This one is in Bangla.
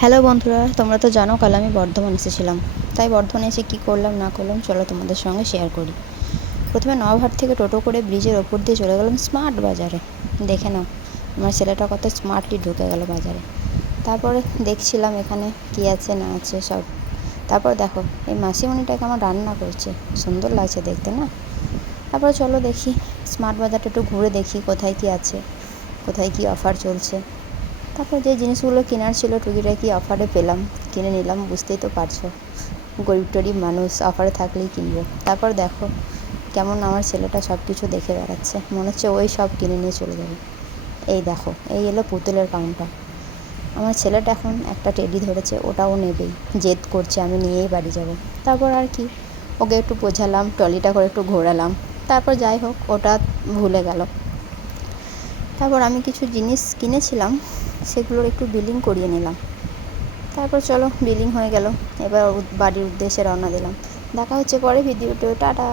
হ্যালো বন্ধুরা, তোমরা তো জানো কাল আমি বর্ধমান এসেছিলাম। তাই বর্ধমানে এসে কী করলাম না করলাম চলো তোমাদের সঙ্গে শেয়ার করি। প্রথমে নওয়াহাট থেকে টোটো করে ব্রিজের ওপর দিয়ে চলে গেলাম স্মার্ট বাজারে। দেখে নাও আমার ছেলেটা কত স্মার্টলি ঢুকে গেল বাজারে। তারপরে দেখছিলাম এখানে কী আছে না আছে সব। তারপর দেখো এই মাসিমণিটাকে আমার রান্না করছে, সুন্দর লাগছে দেখতে না। তারপর চলো দেখি স্মার্ট বাজারটা একটু ঘুরে দেখি কোথায় কী আছে, কোথায় কী অফার চলছে। তারপর যে জিনিসগুলো কেনার ছিল টুকিটাকি অফারে পেলাম, কিনে নিলাম। বুঝতেই তো পারছো গরিব টরিব মানুষ, অফারে থাকলেই কিনবো। তারপর দেখো কেমন আমার ছেলেটা সব কিছু দেখে বেড়াচ্ছে, মনে হচ্ছে ওই সব কিনে নিয়ে চলে যাবে। এই দেখো এই এলো পুতুলের কাউন্টার। আমার ছেলেটা এখন একটা টেডি ধরেছে, ওটাও নেবেই, জেদ করছে আমি নিয়েই বাড়ি যাব। তারপর আর কি ওকে একটু বোঝালাম, ট্রলিটা করে একটু ঘোরালাম। তারপর যাই হোক ওটা ভুলে গেল। তারপর আমি কিছু জিনিস কিনেছিলাম, সেগুলোর একটু বিলিং করিয়ে নিলাম। তারপর চলো বিলিং হয়ে গেল, এবার বাড়ির উদ্দেশ্যে রওনা দিলাম। দেখা হচ্ছে পরে ভিডিওতে, টাটা।